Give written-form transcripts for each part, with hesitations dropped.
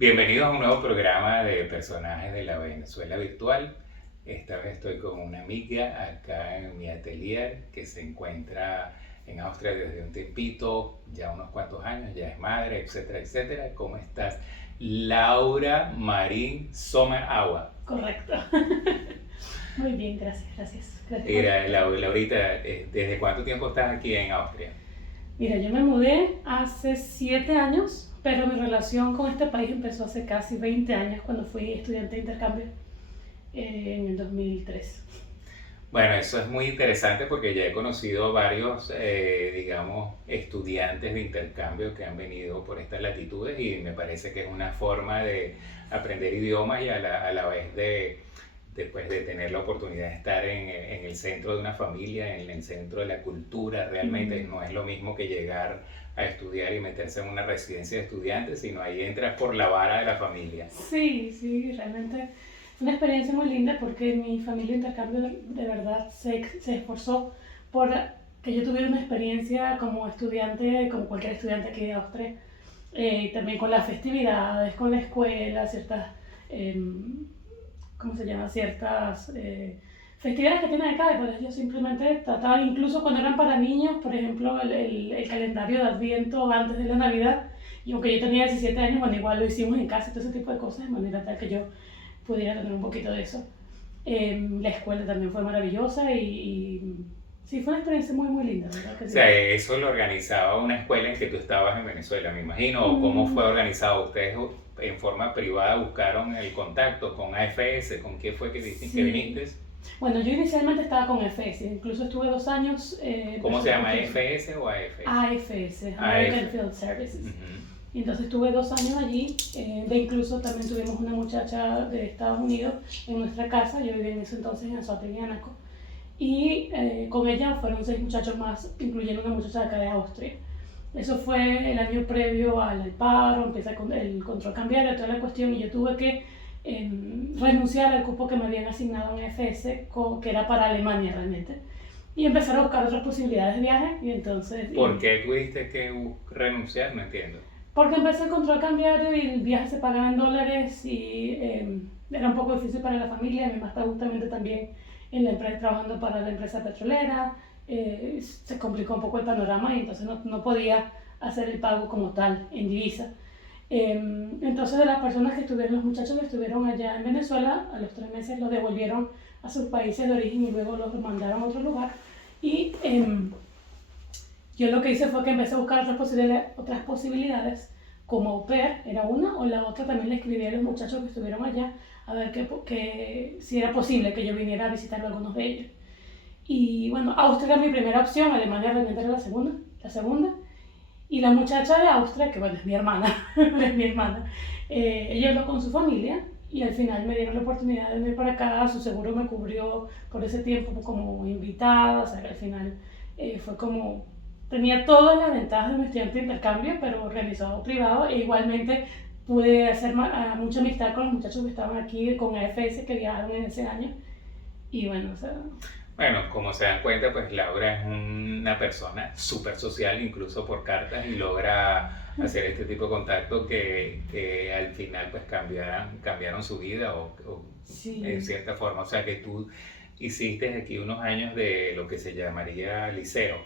Bienvenidos a un nuevo programa de personajes de la Venezuela virtual. Esta vez estoy con una amiga acá en mi atelier que se encuentra en Austria desde un tiempito, ya unos cuantos años, ya es madre, etcétera, etcétera. ¿Cómo estás? Laura Marín Sommerauer. Correcto. Muy bien, gracias, gracias. Gracias por... Mira, Laurita, ¿desde cuánto tiempo estás aquí en Austria? Mira, yo me mudé hace 7 años, pero mi relación con este país empezó hace casi 20 años cuando fui estudiante de intercambio en el 2003. Bueno, eso es muy interesante porque ya he conocido varios, digamos, estudiantes de intercambio que han venido por estas latitudes y me parece que es una forma de aprender idiomas y a la vez después de tener la oportunidad de estar en el centro de una familia, en el centro de la cultura. Realmente Mm, no es lo mismo que llegar a estudiar y meterse en una residencia de estudiantes, sino ahí entras por la vara de la familia. Sí, sí, realmente fue una experiencia muy linda porque mi familia de intercambio de verdad se esforzó por que yo tuviera una experiencia como estudiante, como cualquier estudiante aquí de Austria, también con las festividades, con la escuela, ciertas, em, ¿cómo se llama? Ciertas festividades que tienen acá. Entonces yo simplemente trataba, incluso cuando eran para niños, por ejemplo, el calendario de Adviento antes de la Navidad, y aunque yo tenía 17 años, bueno, igual lo hicimos en casa y todo ese tipo de cosas, de manera tal que yo pudiera tener un poquito de eso. La escuela también fue maravillosa y sí, fue una experiencia muy, muy linda, ¿verdad que O sí? sea, eso lo organizaba una escuela en que tú estabas en Venezuela, me imagino, o cómo fue Mm, organizado. Ustedes en forma privada buscaron el contacto con AFS, ¿con quién fue que sí. viniste? Bueno, yo inicialmente estaba con FS, incluso estuve 2 años, ¿Cómo se empecé llama? porque AFS o AFS? AFS, American AF. Field Services. Ujú. Y entonces estuve 2 años allí, incluso también tuvimos una muchacha de Estados Unidos en nuestra casa, yo vivía en ese entonces en Anzoátegui y Anaco, y con ella fueron 6 muchachos más, incluyendo una muchacha de acá de Austria. Eso fue el año previo al paro, empieza con el control cambiario, toda la cuestión, y yo tuve que renunciar al cupo que me habían asignado en FS, que era para Alemania realmente, y empezar a buscar otras posibilidades de viaje, y entonces, ¿Por qué tuviste que renunciar? No entiendo. porque empecé el control cambiario y el viaje se pagaba en dólares y era un poco difícil para la familia. Mi mamá está justamente también en la empresa, trabajando para la empresa petrolera. Se complicó un poco el panorama y entonces no podía hacer el pago como tal en divisa. Entonces de las personas que estuvieron, los muchachos que estuvieron allá en Venezuela, a los 3 meses los devolvieron a sus países de origen y luego los mandaron a otro lugar. Y yo lo que hice fue que empecé a buscar otras posibilidades, como au pair era una, o la otra también le escribí a los muchachos que estuvieron allá a ver si era posible que yo viniera a visitar a algunos de ellos. Y bueno, Austria era mi primera opción, Alemania realmente era la segunda. Y la muchacha de Austria, que bueno, es mi hermana, es mi hermana, ella habló con su familia y al final me dieron la oportunidad de venir para acá, su seguro me cubrió por ese tiempo como invitada, o sea que al final fue como, tenía todas las ventajas de un estudiante de intercambio, pero organizado privado, e igualmente pude hacer mucha amistad con los muchachos que estaban aquí, con AFS, que viajaron en ese año, y bueno, o sea, Bueno, como se dan cuenta, pues Laura es una persona súper social, incluso por cartas, y logra hacer este tipo de contactos que al final pues cambiaron su vida o en sí. cierta forma. O sea que tú hiciste aquí unos años de lo que se llamaría liceo.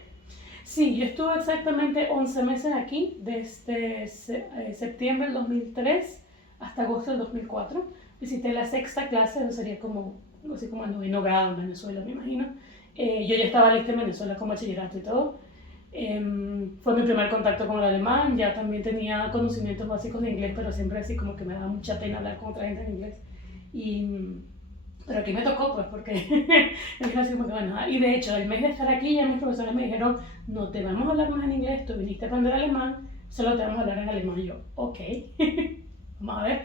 Sí, yo estuve exactamente 11 meses aquí, desde septiembre del 2003 hasta agosto del 2004. Visité la sexta clase, eso sería como, así como el 9º grado en Venezuela, me imagino. Yo ya estaba lista en Venezuela con bachillerato y todo. Fue mi primer contacto con el alemán, ya también tenía conocimientos básicos de inglés, pero siempre así como que me daba mucha pena hablar con otra gente en inglés. Y, pero aquí me tocó, pues, porque es así como que, bueno, y de hecho, el mes de estar aquí ya mis profesores me dijeron, no te vamos a hablar más en inglés, tú viniste a aprender alemán, solo te vamos a hablar en alemán. Y yo, ok, vamos a ver.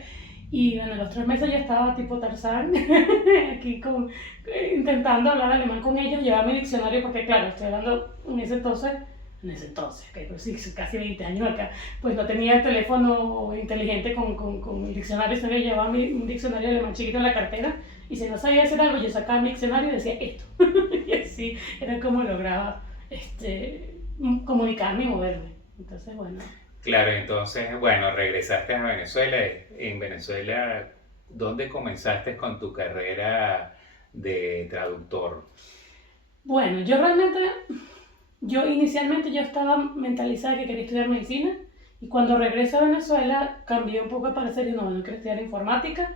Y bueno, los 3 meses ya estaba tipo Tarzán, aquí intentando hablar alemán con ellos, llevaba mi diccionario, porque claro, estoy hablando en ese entonces, okay, pero sí, casi 20 años acá, pues no tenía el teléfono inteligente con el diccionario, sino que llevaba un diccionario alemán chiquito en la cartera, y si no sabía hacer algo, yo sacaba mi diccionario y decía esto. Y así era como lograba comunicarme y moverme. Entonces, bueno. Claro, entonces, bueno, regresaste a Venezuela. En Venezuela, ¿dónde comenzaste con tu carrera de traductor? Bueno, yo inicialmente yo estaba mentalizada que quería estudiar medicina y cuando regreso a Venezuela cambié un poco de parecer y no, bueno, quería estudiar informática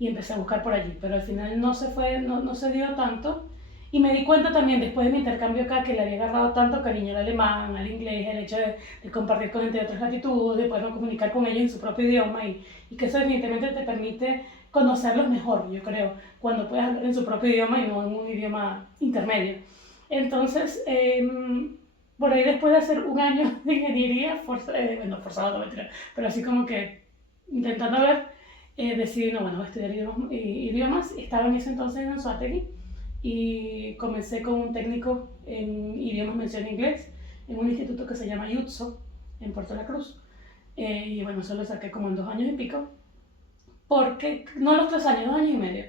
y empecé a buscar por allí, pero al final no se dio tanto y me di cuenta también después de mi intercambio acá que le había agarrado tanto cariño al alemán, al inglés, el hecho de compartir con gente de otras latitudes, de poder comunicar con ellos en su propio idioma y que eso definitivamente te permite conocerlos mejor, yo creo, cuando puedes hablar en su propio idioma y no en un idioma intermedio. Entonces, por ahí después de hacer un año de ingeniería, bueno, forzado no mentira, pero así como que intentando ver, decidí, no, bueno, voy a estudiar idiomas. Estaba en ese entonces en Anzoátegui y comencé con un técnico en idiomas mención inglés en un instituto que se llama IUTSO en Puerto La Cruz. Y bueno, eso lo saqué como en 2 años y pico, porque, no los 3 años, 2 años y medio,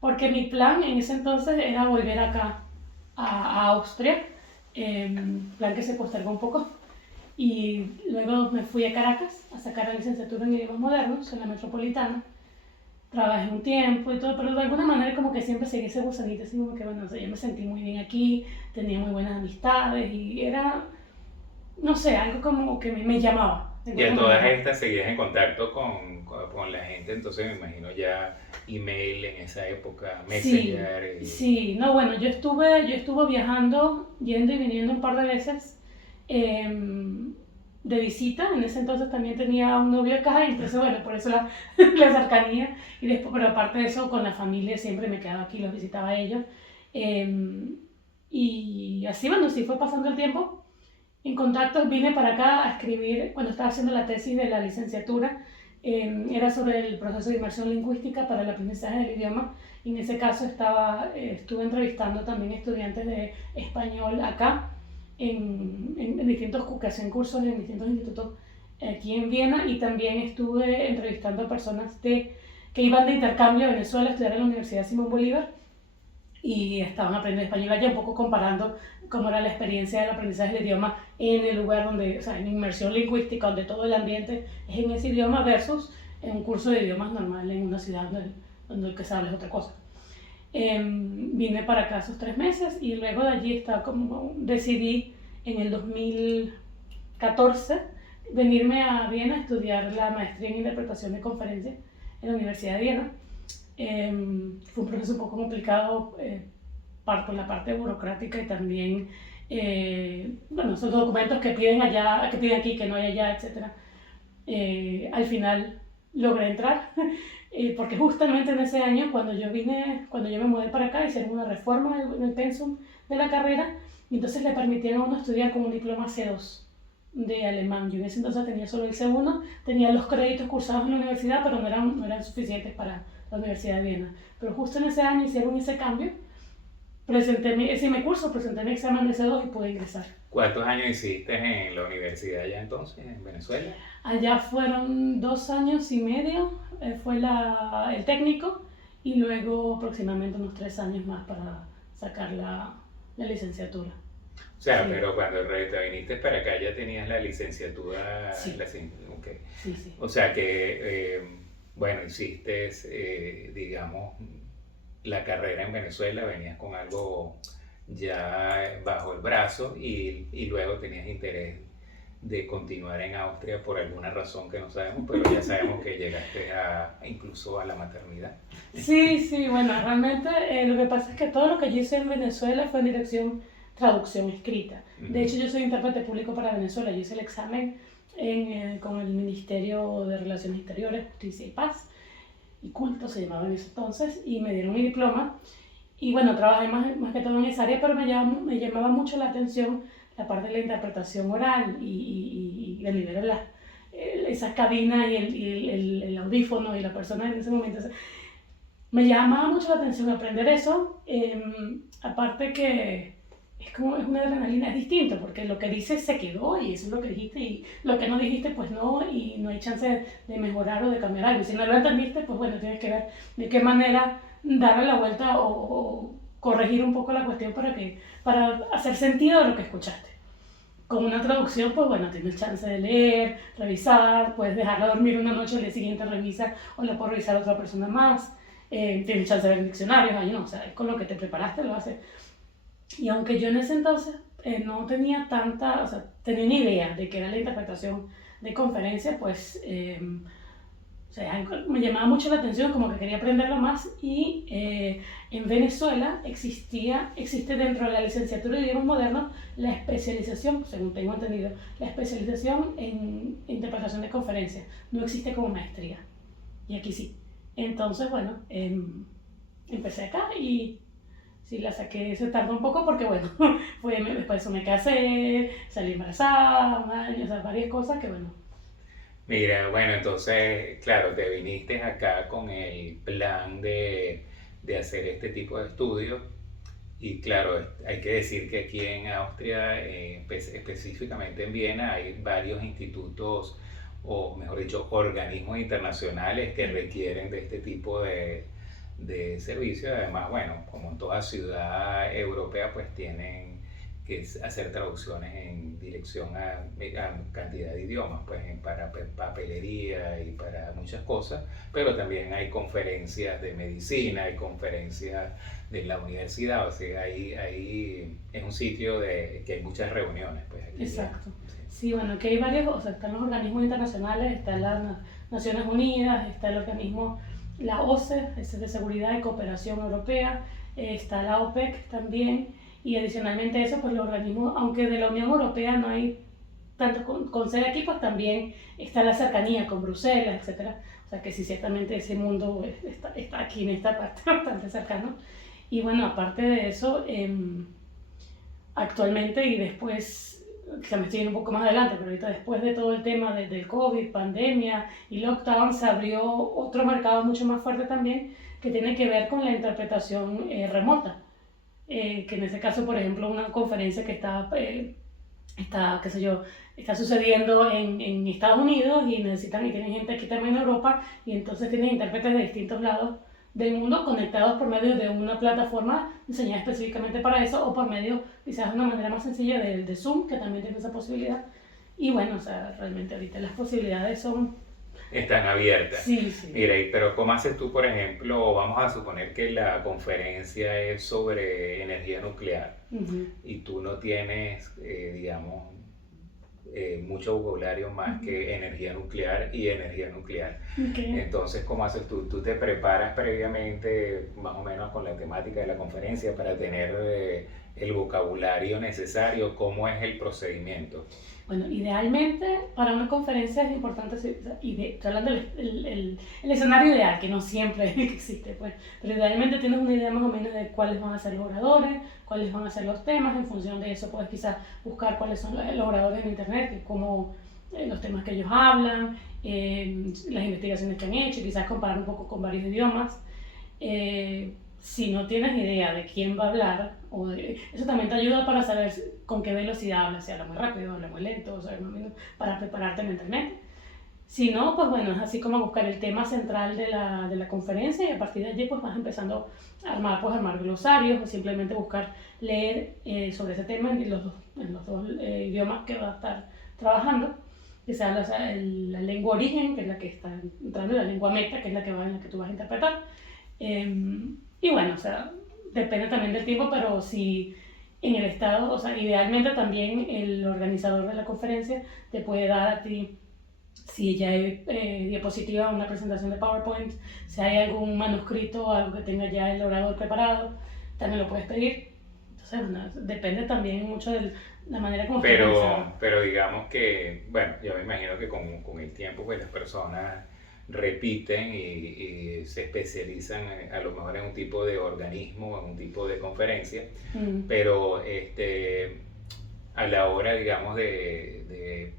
porque mi plan en ese entonces era volver acá a Austria, plan que se postergó un poco. Y luego me fui a Caracas a sacar la licenciatura en idiomas modernos en la Metropolitana. Trabajé un tiempo y todo, pero de alguna manera como que siempre seguí ese gusanito, así como que bueno, o sea, yo me sentí muy bien aquí, tenía muy buenas amistades y era, no sé, algo como que me llamaba de Y a alguna todas manera. estas seguías en contacto con la gente, entonces me imagino ya email en esa época, Sí, Messenger y... sí, no, bueno, yo estuve viajando, yendo y viniendo un par de veces de visita. En ese entonces también tenía un novio acá, y entonces, bueno, por eso la cercanía. Y después, pero aparte de eso, con la familia siempre me quedaba aquí, los visitaba a ellos. Em, y así, bueno, sí fue pasando el tiempo. En contacto vine para acá a escribir, cuando estaba haciendo la tesis de la licenciatura, era sobre el proceso de inmersión lingüística para el aprendizaje del idioma. Y en ese caso estuve entrevistando también estudiantes de español acá, en distintos que hacen cursos en distintos institutos aquí en Viena, y también estuve entrevistando a personas que iban de intercambio a Venezuela a estudiar en la Universidad Simón Bolívar y estaban aprendiendo español allá, un poco comparando cómo era la experiencia del aprendizaje del idioma en el lugar donde, o sea, en inmersión lingüística, donde todo el ambiente es en ese idioma, versus en un curso de idiomas normal en una ciudad donde el que se habla es otra cosa. Vine para acá esos 3 meses y luego de allí decidí en el 2014 venirme a Viena a estudiar la maestría en interpretación de conferencias en la Universidad de Viena. Fue un proceso un poco complicado, por la parte burocrática y también, bueno, esos documentos que piden allá, que piden aquí, que no hay allá, etcétera. Al final logré entrar, porque justamente en ese año, cuando yo me mudé para acá, hicieron una reforma en el pensum de la carrera y entonces le permitieron a uno estudiar con un diploma C2 de alemán. Yo en ese entonces tenía solo el C1, tenía los créditos cursados en la universidad, pero no eran suficientes para la Universidad de Viena. Pero justo en ese año hicieron ese cambio, ese me curso, presenté mi examen de C2 y pude ingresar. ¿Cuántos años hiciste en la universidad allá entonces, en Venezuela? Allá fueron 2 años y medio, fue el técnico, y luego aproximadamente unos 3 años más para sacar la licenciatura. O sea, Sí, pero cuando te viniste para acá ya tenías la licenciatura, sí, ok. sí, sí. O sea que, bueno, hiciste, digamos, la carrera en Venezuela, venías con algo ya bajo el brazo y luego tenías interés de continuar en Austria por alguna razón que no sabemos, pero ya sabemos que llegaste incluso a la maternidad. Sí, sí, bueno, realmente lo que pasa es que todo lo que yo hice en Venezuela fue en dirección traducción escrita. De hecho, yo soy intérprete público para Venezuela. Yo hice el examen con el Ministerio de Relaciones Exteriores, Justicia y Paz, y Culto se llamaba en ese entonces, y me dieron mi diploma. Y bueno, trabajé más que todo en esa área, pero me llamaba mucho la atención la parte de la interpretación oral y el nivel de esa cabina y el audífono y la persona en ese momento. Me llamaba mucho la atención aprender eso, aparte que es una adrenalina, es distinto, porque lo que dices se quedó y eso es lo que dijiste, y lo que no dijiste pues no, y no hay chance de mejorar o de cambiar algo. Y si no lo entendiste, pues bueno, tienes que ver de qué manera darle la vuelta o corregir un poco la cuestión para hacer sentido de lo que escuchaste. con una traducción, pues bueno, tienes chance de leer, revisar, puedes dejarla dormir una noche, al día siguiente revisa o la puede revisar otra persona más. Tienes chance de ver diccionarios, ahí no, o sea, con lo que te preparaste lo haces. Y aunque yo en ese entonces no tenía tanta, o sea, tenía una idea de qué era la interpretación de conferencia, pues o sea, me llamaba mucho la atención, como que quería aprenderlo más y en Venezuela existe dentro de la licenciatura de idiomas modernos la especialización, según tengo entendido, la especialización en interpretación de conferencias. No existe como maestría y aquí sí. Entonces, bueno, empecé acá y sí la saqué, se tardó un poco porque, bueno, después de eso me casé, salí embarazada, o sea, varias cosas que, bueno. Mira, bueno, entonces, claro, te viniste acá con el plan de hacer este tipo de estudios y claro, hay que decir que aquí en Austria, específicamente en Viena, hay varios institutos o mejor dicho, organismos internacionales que requieren de este tipo de servicios. Además, bueno, como en toda ciudad europea, pues tienen que hacer traducciones en dirección a cantidad de idiomas, pues para papelería y para muchas cosas, pero también hay conferencias de medicina, hay conferencias de la universidad, o sea, ahí es un sitio que hay muchas reuniones, pues aquí. Exacto. Sí, bueno, aquí hay varios, o sea, están los organismos internacionales, está las Naciones Unidas, está el organismo, la OSCE, es de Seguridad y Cooperación Europea, está la OPEC también, y adicionalmente a eso, pues los organismos, aunque de la Unión Europea no hay tanto con sede aquí, pues también está la cercanía con Bruselas, etcétera. O sea que sí, ciertamente ese mundo está aquí en esta parte bastante cercano. Y bueno, aparte de eso, actualmente y después, quizá me estoy yendo un poco más adelante, pero ahorita después de todo el tema del COVID, pandemia y lockdown, se abrió otro mercado mucho más fuerte también que tiene que ver con la interpretación remota. Que en ese caso, por ejemplo, una conferencia que qué sé yo, está sucediendo en Estados Unidos y tienen gente aquí también en Europa y entonces tienen intérpretes de distintos lados del mundo conectados por medio de una plataforma diseñada específicamente para eso o por medio, quizás de una manera más sencilla de Zoom, que también tiene esa posibilidad. Y bueno, o sea, realmente ahorita las posibilidades son... Están abiertas. Sí, sí. Mira, pero ¿cómo haces tú, por ejemplo, vamos a suponer que la conferencia es sobre energía nuclear y tú no tienes, digamos, mucho vocabulario más que energía nuclear y energía nuclear. Okay. Entonces, ¿cómo haces tú? ¿Tú te preparas previamente más o menos con la temática de la conferencia para tener el vocabulario necesario? ¿Cómo es el procedimiento? Bueno, idealmente para una conferencia es importante, estoy hablando del el escenario ideal, que no siempre es el que existe, pues, pero idealmente tienes una idea más o menos de cuáles van a ser los oradores, cuáles van a ser los temas, en función de eso puedes quizás buscar cuáles son los oradores en internet, como los temas que ellos hablan, las investigaciones que han hecho, quizás comparar un poco con varios idiomas. Si no tienes idea de quién va a hablar, eso también te ayuda para saber con qué velocidad habla, si habla muy rápido, habla muy lento, o sea, para prepararte mentalmente. Si no, pues bueno, es así como buscar el tema central de la conferencia y a partir de allí pues vas empezando a armar glosarios o simplemente buscar leer sobre ese tema en los dos idiomas que va a estar trabajando, que sea la lengua origen, que es la que está entrando, y la lengua meta, que es en la que tú vas a interpretar. Y bueno, o sea, depende también del tiempo, pero si en el estado, o sea, idealmente también el organizador de la conferencia te puede dar a ti, si ya hay diapositiva, una presentación de PowerPoint, si hay algún manuscrito o algo que tenga ya el orador preparado, también lo puedes pedir. Entonces, bueno, depende también mucho de la manera como pero digamos que, bueno, yo me imagino que con el tiempo pues las personas repiten y se especializan a lo mejor en un tipo de organismo, en un tipo de conferencia, pero a la hora, digamos, de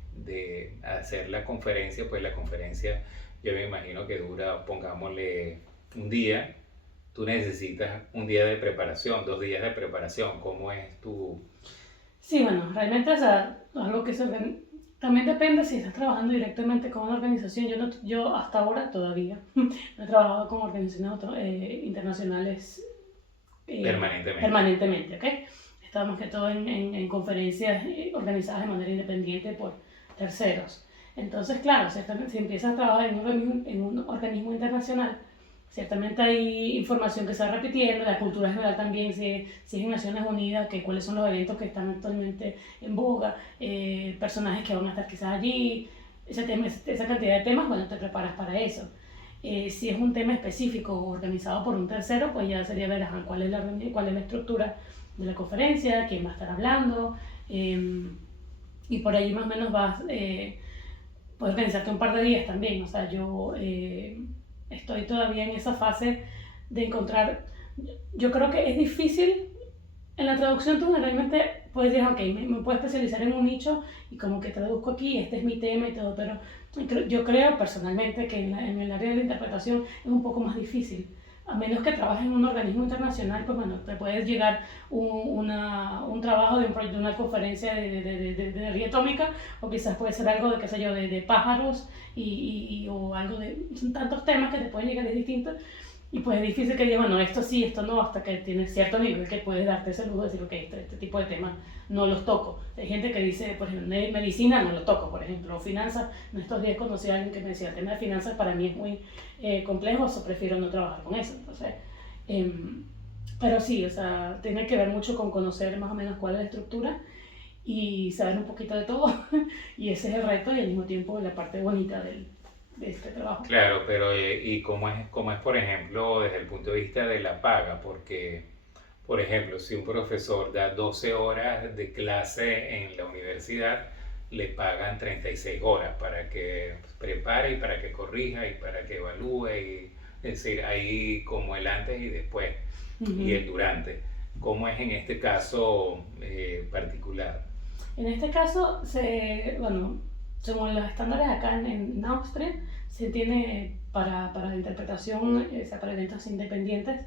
hacer la conferencia, pues la conferencia yo me imagino que dura, pongámosle, un día. Tú necesitas un día de preparación, 2 días de preparación. ¿Cómo es tu...? Sí, bueno, realmente, o sea, algo que también depende si estás trabajando directamente con una organización. Yo hasta ahora todavía no he trabajado con organizaciones internacionales Permanentemente. permanentemente, ¿ok? He está más que todo en conferencias organizadas de manera independiente por terceros. Entonces, claro, ciertamente, si empiezas a trabajar en un organismo internacional, ciertamente hay información que se va repitiendo, la cultura general también, si es en Naciones Unidas, que cuáles son los eventos que están actualmente en boga, personajes que van a estar quizás allí, esa cantidad de temas, bueno, te preparas para eso. Si es un tema específico organizado por un tercero, pues ya sería ver cuál es la estructura de la conferencia, quién va a estar hablando, y por allí más o menos puedes organizarte un par de días también. O sea, yo estoy todavía en esa fase de encontrar, yo creo que es difícil, en la traducción tú generalmente puedes decir, ok, me puedo especializar en un nicho y como que traduzco aquí, este es mi tema y todo, pero yo creo personalmente que en el área de la interpretación es un poco más difícil. A menos que trabajes en un organismo internacional, pues bueno, te puedes llegar un trabajo de una conferencia de energía atómica, o quizás puede ser algo de, qué sé yo, de pájaros, o algo de... Son tantos temas que te pueden llegar de distintos, y pues es difícil que digas, bueno, esto sí, esto no, hasta que tienes cierto nivel que puedes darte ese lujo de decir, ok, este tipo de temas no los toco. Hay gente que dice, por ejemplo, medicina no lo toco, por ejemplo, o finanzas. En estos días conocí a alguien que me decía, el tema de finanzas para mí es muy complejo, o prefiero no trabajar con eso. Entonces, pero sí, o sea, tiene que ver mucho con conocer más o menos cuál es la estructura y saber un poquito de todo. Y ese es el reto y al mismo tiempo la parte bonita de este trabajo. Claro, pero ¿y cómo es, por ejemplo, desde el punto de vista de la paga? Porque, por ejemplo, si un profesor da 12 horas de clase en la universidad, le pagan 36 horas para que prepare y para que corrija y para que evalúe. Es decir, hay como el antes y después y el durante. ¿Cómo es en este caso particular? En este caso, bueno, según los estándares acá en Austria, se tiene para la interpretación, o sea, para eventos independientes,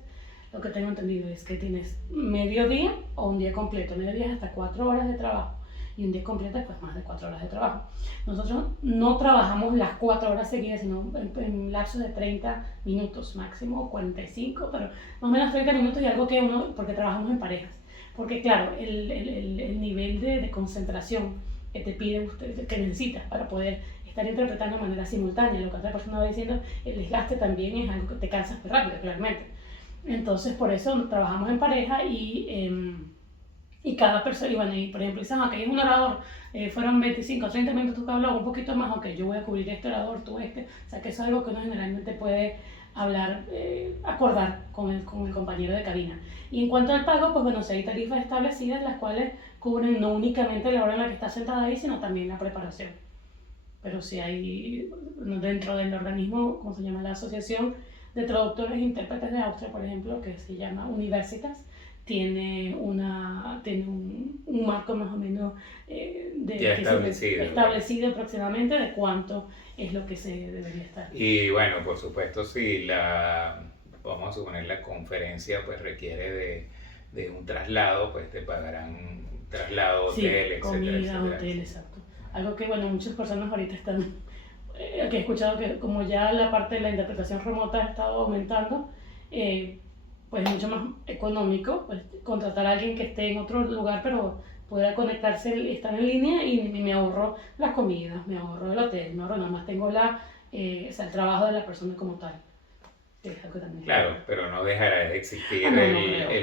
lo que tengo entendido es que tienes medio día o un día completo. Medio día es hasta 4 horas de trabajo y un día completo es pues más de 4 horas de trabajo. Nosotros no trabajamos las 4 horas seguidas, sino en lapsos de 30 minutos máximo, 45, pero más o menos 30 minutos y algo que porque trabajamos en parejas. Porque claro, el nivel de concentración que te pide usted, que necesitas para poder estar interpretando de manera simultánea lo que otra persona va diciendo, el desgaste también es algo que te cansas muy rápido, claramente. Entonces, por eso trabajamos en pareja y cada persona, y bueno, y por ejemplo, dicen, ok, es un orador, fueron 25 o 30 minutos que habló, un poquito más, ok, yo voy a cubrir este orador, tú este, o sea que eso es algo que uno generalmente puede hablar, acordar con el compañero de cabina. Y en cuanto al pago, pues bueno, hay tarifas establecidas las cuales cubren no únicamente la hora en la que está sentada ahí, sino también la preparación. Pero sí hay, dentro del organismo, ¿cómo se llama? La Asociación de Traductores e Intérpretes de Austria, por ejemplo, que se llama Universitas, tiene un marco más o menos establecido aproximadamente de cuánto es lo que se debería estar. Y bueno, por supuesto, si vamos a suponer la conferencia pues requiere de un traslado, pues te pagarán traslado, hotel, etcétera, comida, etcétera. Hotel, exacto. Algo que, bueno, muchas personas ahorita están, que he escuchado que como ya la parte de la interpretación remota ha estado aumentando, pues es mucho más económico pues, contratar a alguien que esté en otro lugar, pero pueda conectarse, estar en línea y me ahorro las comidas, me ahorro el hotel, me ahorro nada más tengo el trabajo de la persona como tal. Claro, pero no dejará de existir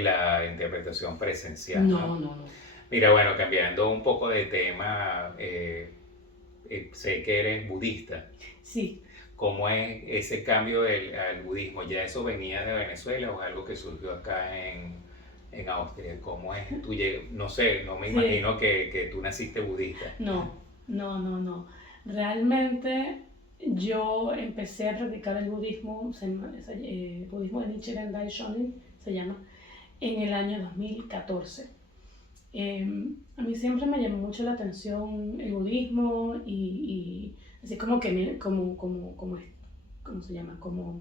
la interpretación presencial. No. Mira, bueno, cambiando un poco de tema, sé que eres budista. Sí. ¿Cómo es ese cambio al budismo? ¿Ya eso venía de Venezuela o es algo que surgió acá en Austria? ¿Cómo es? No sé, no me imagino que tú naciste budista. No. Realmente yo empecé a practicar el budismo, budismo de Nichiren Daishonin se llama, en el año 2014. A mí siempre me llamó mucho la atención el budismo y así como que ¿cómo se llama? Como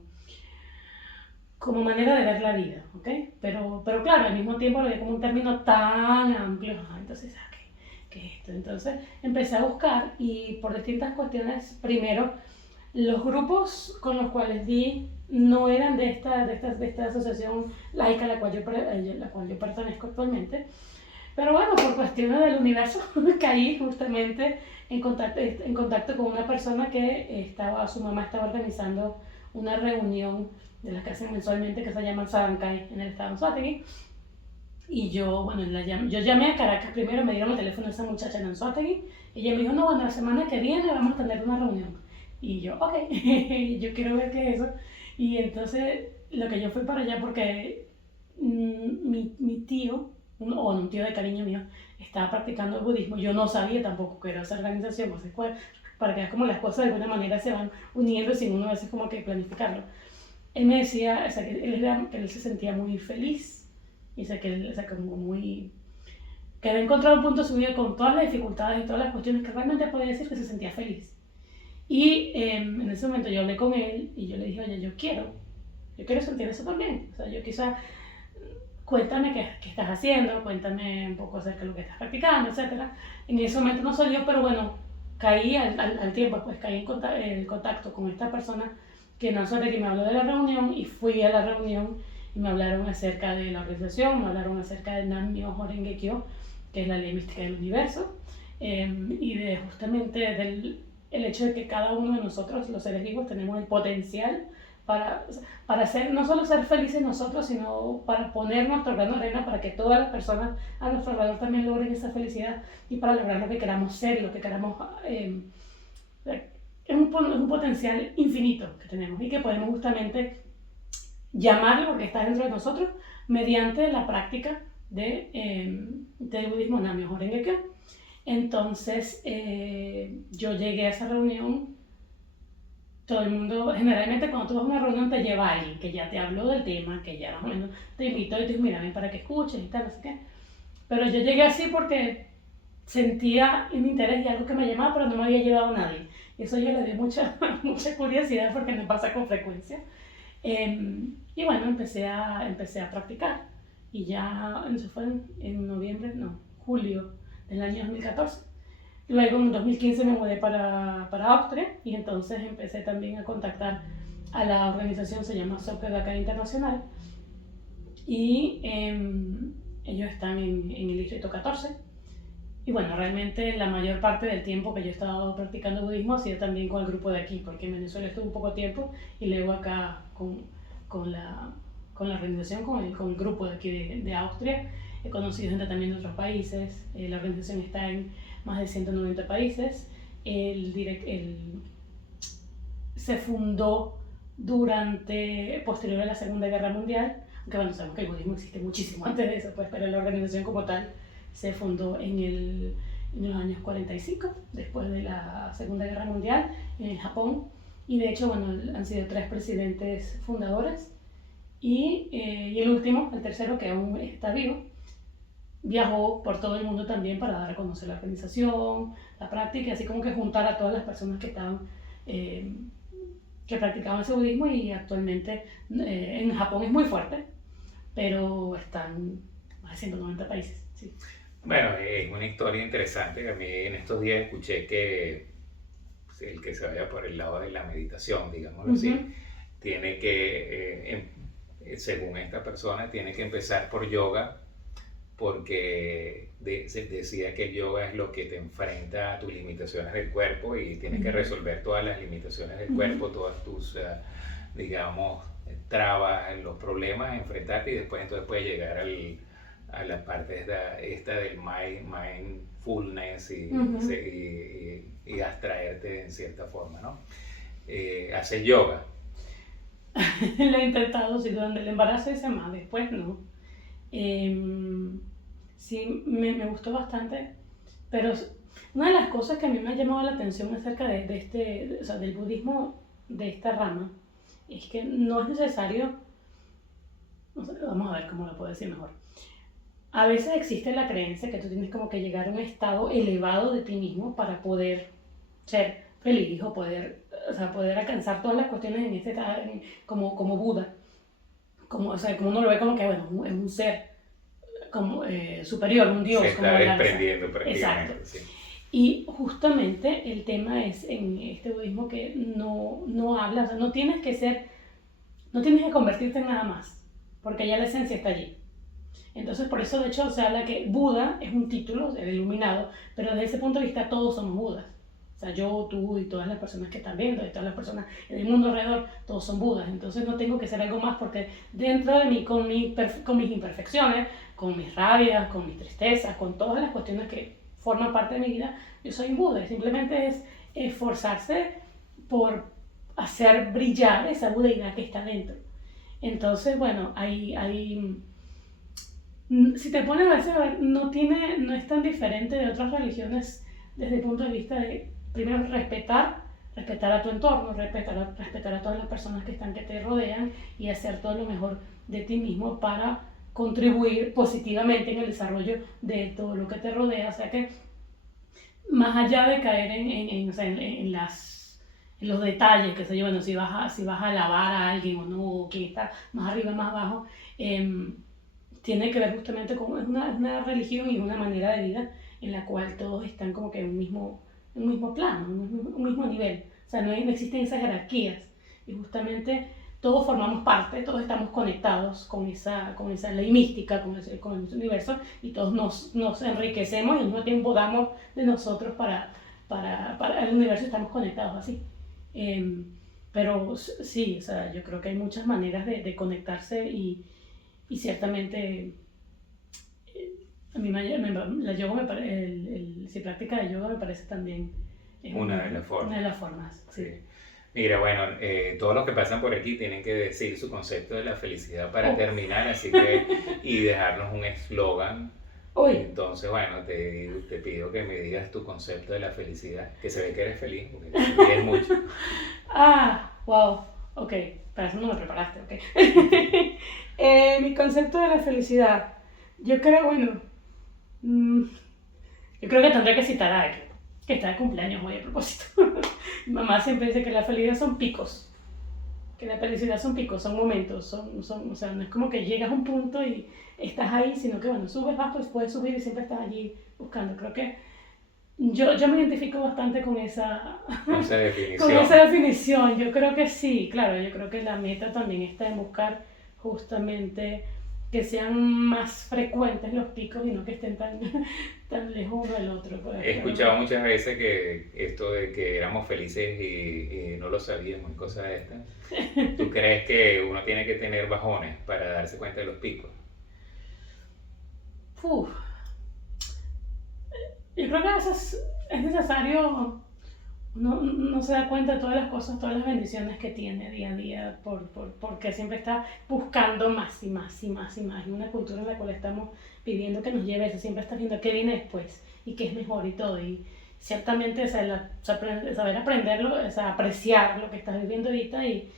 manera de ver la vida, ¿ok? Pero claro, al mismo tiempo lo vi como un término tan amplio, entonces, ¿qué es esto? Entonces empecé a buscar y por distintas cuestiones, primero, los grupos con los cuales di no eran de esta asociación laica a la cual yo pertenezco actualmente. Pero bueno, por cuestiones del universo, caí justamente en contacto con una persona que su mamá estaba organizando una reunión de las que hacen mensualmente que se llama Sabancay en el estado de Anzoátegui. Y yo, bueno, yo llamé a Caracas primero, me dieron el teléfono de esa muchacha en Anzoátegui. Y ella me dijo, no, bueno, la semana que viene vamos a tener una reunión. Y yo, ok, yo quiero ver qué es eso. Y entonces, lo que yo fui para allá porque mi tío, un tío de cariño mío, estaba practicando el budismo. Yo no sabía tampoco que era esa organización, o sea, para que veas como las cosas de alguna manera se van uniendo sin uno a veces como que planificarlo. Él me decía, o sea, que él se sentía muy feliz, y o sea, que él, o sea, como muy, que había encontrado un punto de su vida con todas las dificultades y todas las cuestiones que realmente podía decir que se sentía feliz. Y en ese momento yo hablé con él y yo le dije, oye, yo quiero sentir eso también. O sea, yo quizás, cuéntame qué estás haciendo, cuéntame un poco acerca de lo que estás practicando, etcétera. En ese momento no salió, pero bueno, caí al tiempo, pues caí en contacto con esta persona que no solo que me habló de la reunión y fui a la reunión y me hablaron acerca de la organización, me hablaron acerca de Nam-myoho Renge-kyo, que es la ley mística del universo, y de justamente el hecho de que cada uno de nosotros, los seres vivos, tenemos el potencial para no solo ser felices nosotros, sino para poner nuestro grano de arena para que todas las personas a nuestro alrededor también logren esa felicidad y para lograr lo que queramos ser, lo que queramos. Es un potencial infinito que tenemos y que podemos justamente llamarlo porque está dentro de nosotros mediante la práctica del budismo Nam-myoho Renge-kyo. Entonces, yo llegué a esa reunión. Todo el mundo, generalmente cuando tú vas a una reunión te lleva a alguien que ya te habló del tema, que ya más o menos te invitó y te dijo, mira, ven para que escuches y tal, no sé qué. Pero yo llegué así porque sentía un interés y algo que me llamaba, pero no me había llevado a nadie. Y eso yo le di mucha curiosidad porque me pasa con frecuencia. Y bueno, empecé a practicar. Y ya, eso fue en julio del año 2014. Luego en 2015 me mudé para Austria y entonces empecé también a contactar a la organización, se llama Soka Gakkai Internacional, y ellos están en el distrito 14. Y bueno, realmente la mayor parte del tiempo que yo he estado practicando budismo ha sido también con el grupo de aquí, porque en Venezuela estuve un poco tiempo y luego acá con la organización, con el grupo de aquí de Austria. He conocido gente también de otros países. La organización está en más de 190 países. Se fundó posterior a la Segunda Guerra Mundial, aunque bueno, sabemos que el budismo existe muchísimo antes de eso, pues, pero la organización como tal se fundó en los años 45, después de la Segunda Guerra Mundial, en Japón. Y de hecho, bueno, han sido 3 presidentes fundadores. Y el último, el tercero, que aún está vivo, viajó por todo el mundo también para dar a conocer la organización, la práctica, así como que juntar a todas las personas que estaban, que practicaban ese budismo. Y actualmente en Japón es muy fuerte, pero están más de 190 países. Sí. Bueno, es una historia interesante. A mí en estos días escuché que el que se vaya por el lado de la meditación, digámoslo así, tiene que, según esta persona, tiene que empezar por yoga, porque se decía que el yoga es lo que te enfrenta a tus limitaciones del cuerpo y tienes que resolver todas las limitaciones del cuerpo, todas tus, digamos, trabas, los problemas, enfrentarte y después entonces puedes llegar a la parte esta del mindfulness y abstraerte en cierta forma, ¿no? Hacer yoga. Lo he intentado, sí, durante el embarazo hice más, después no. Sí, me gustó bastante, pero una de las cosas que a mí me ha llamado la atención acerca o sea, del budismo de esta rama es que no es necesario, no sé, vamos a ver cómo lo puedo decir mejor. A veces existe la creencia que tú tienes como que llegar a un estado elevado de ti mismo para poder ser feliz o poder alcanzar todas las cuestiones en este estado, como Buda. O sea, como uno lo ve como que, bueno, es un ser como superior, un dios. Se está desprendiendo prácticamente. Exacto. Sí. Y justamente el tema es en este budismo que no habla, o sea, no tienes que convertirte en nada más, porque ya la esencia está allí. Entonces, por eso, de hecho, se habla que Buda es un título, el iluminado, pero desde ese punto de vista todos somos Budas. O sea, yo, tú y todas las personas que están viendo, y todas las personas en el mundo alrededor, todos son Budas. Entonces no tengo que ser algo más porque dentro de mí, con mis imperfecciones, con mis rabias, con mis tristezas, con todas las cuestiones que forman parte de mi vida, yo soy un Buda. Simplemente es esforzarse por hacer brillar esa budeidad que está dentro. Entonces, bueno, si te pones a ver, no es tan diferente de otras religiones desde el punto de vista de, primero, respetar a tu entorno, respetar a todas las personas que te rodean y hacer todo lo mejor de ti mismo para contribuir positivamente en el desarrollo de todo lo que te rodea. O sea que, más allá de caer o sea, en los detalles, que sé yo, bueno, si vas a alabar a alguien o no, quién está más arriba, más abajo, tiene que ver justamente con es una religión y una manera de vida en la cual todos están como que en un mismo plano, un mismo nivel. O sea, no existen esas jerarquías. Y justamente todos formamos parte, todos estamos conectados con esa ley mística, con ese universo, y todos nos enriquecemos y al mismo tiempo damos de nosotros para el universo, estamos conectados así. Pero sí, o sea, yo creo que hay muchas maneras de conectarse y ciertamente a mí la yoga si práctica de yoga me parece también Una de las formas. Una de las formas, sí. Sí. Mira, bueno, todos los que pasan por aquí tienen que decir su concepto de la felicidad para terminar, así que, y dejarnos un eslogan. Entonces, bueno, te pido que me digas tu concepto de la felicidad, que se ve que eres feliz, porque te ríes mucho. Wow, ok, para eso no me preparaste, ok. Mi concepto de la felicidad, yo creo, bueno, yo creo que tendría que citar a alguien que está de cumpleaños hoy a propósito. Mi mamá siempre dice que la felicidad son picos, que la felicidad son picos, son momentos, o sea, no es como que llegas a un punto y estás ahí, sino que bueno, subes, vas, pues puedes subir y siempre estás allí buscando. Creo que yo me identifico bastante con esa definición. Con esa definición. Yo creo que sí, claro, yo creo que la meta también está en buscar justamente que sean más frecuentes los picos y no que estén tan lejos uno del otro. He escuchado muchas veces que esto de que éramos felices y no lo sabíamos y cosas de estas. ¿Tú crees que uno tiene que tener bajones para darse cuenta de los picos? Yo creo que a veces es necesario, no se da cuenta de todas las cosas, todas las bendiciones que tiene día a día, porque siempre está buscando más y más y más y más. Y una cultura en la cual estamos viviendo que nos lleve a eso, siempre está viendo qué viene después y qué es mejor y todo. Y ciertamente saber aprenderlo, o sea, apreciar lo que estás viviendo ahorita y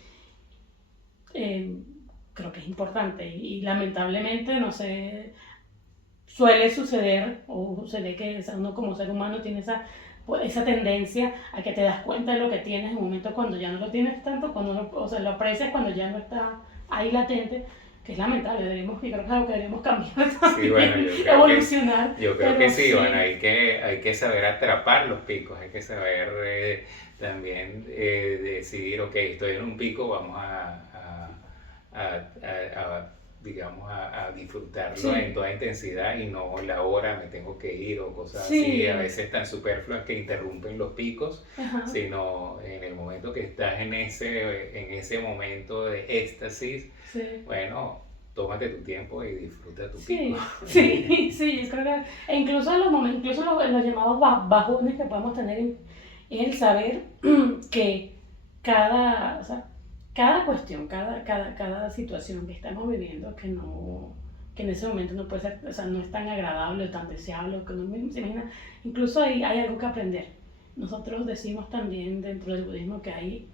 creo que es importante. Y lamentablemente, no sé, suele suceder, o se ve que uno como ser humano tiene esa tendencia a que te das cuenta de lo que tienes en un momento cuando ya no lo tienes tanto, o sea, lo aprecias cuando ya no está ahí latente, que es lamentable. Yo creo que es algo que deberíamos cambiar también, sí, bueno, evolucionar. Yo creo que sí, bueno, hay que saber atrapar los picos, hay que saber también decidir, ok, estoy en un pico, vamos digamos, a disfrutarlo Sí. en toda intensidad y no la hora me tengo que ir o cosas Sí. así, a veces tan superfluas que interrumpen los picos, Ajá. sino en el momento que estás en ese momento de éxtasis, Sí. bueno, tómate tu tiempo y disfruta tu Sí, pico. sí, yo creo que incluso en los momentos, incluso los llamados bajones que podemos tener es el saber que o sea, cada cuestión, cada situación que estamos viviendo que en ese momento no puede ser, o sea, no es tan agradable o tan deseable, que uno mismo se imagina, incluso hay algo que aprender. Nosotros decimos también dentro del budismo que hay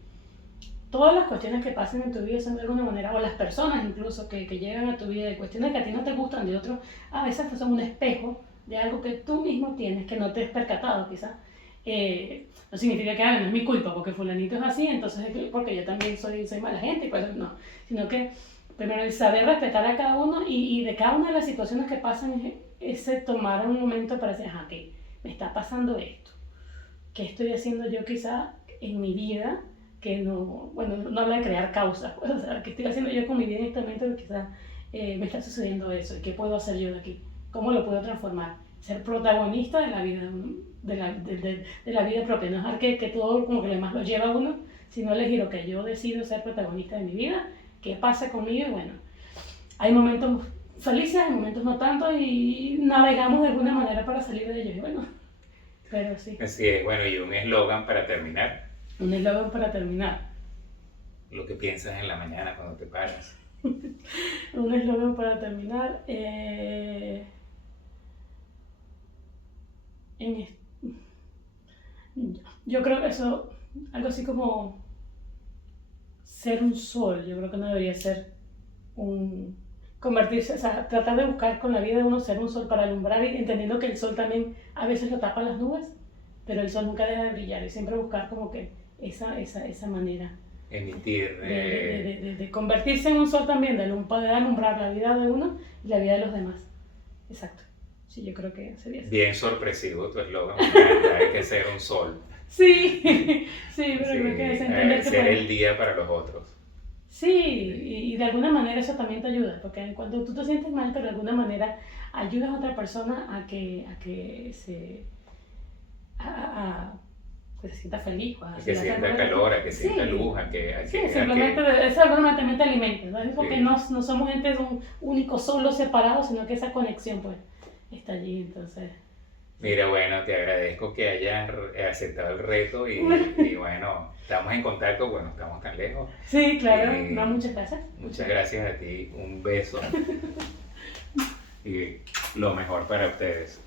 todas las cuestiones que pasan en tu vida son de alguna manera, o las personas incluso que llegan a tu vida, de cuestiones que a ti no te gustan de otros, a veces son un espejo de algo que tú mismo tienes que no te has percatado quizás. No significa que no es mi culpa porque fulanito es así, entonces porque yo también soy mala gente, pues no, sino que primero el saber respetar a cada uno y de cada una de las situaciones que pasan ese tomar un momento para decir, ajá, que me está pasando esto, ¿qué estoy haciendo yo quizá en mi vida? Que no habla de crear causas, pues, o sea, ¿qué estoy haciendo yo con mi vida en este momento que quizás me está sucediendo eso, ¿y qué puedo hacer yo de aquí? ¿Cómo lo puedo transformar? Ser protagonista de la vida, de la vida propia, no dejar que todo como que lo demás lo lleva a uno, sino elegir, ok, yo decido ser protagonista de mi vida, qué pasa conmigo, y bueno, hay momentos felices, hay momentos no tanto, y navegamos de alguna manera para salir de ellos, y bueno, pero sí. Así es, bueno, y un eslogan para terminar, Un eslogan para terminar. lo que piensas en la mañana cuando te paras. Un eslogan para terminar. Yo creo que eso, algo así como ser un sol, yo creo que no debería ser convertirse, o sea, tratar de buscar con la vida de uno ser un sol para alumbrar, y entendiendo que el sol también a veces lo tapa las nubes, pero el sol nunca deja de brillar, y siempre buscar como que esa manera Emitir. de convertirse en un sol también, de poder alumbrar la vida de uno y la vida de los demás. Exacto. Sí, yo creo que sería así. Bien sorpresivo tu eslogan, me encanta, hay que ser un sol. Sí, sí, pero Sí, creo que es entender que ser el día para los otros. sí, y de alguna manera eso también te ayuda, porque cuando tú te sientes mal, pero de alguna manera ayudas a otra persona a que que se sienta feliz, o A que sienta calor, a que sienta luz, a que... Sí, simplemente eso de alguna manera también te alimenta, ¿no? Porque Sí. no somos gente de un único solo separado, sino que esa conexión pues está allí, entonces... Mira, bueno, te agradezco que hayas aceptado el reto y bueno, estamos en contacto, bueno, estamos tan lejos. Sí, claro, Y no, muchas gracias. muchas gracias a ti, un beso y lo mejor para ustedes.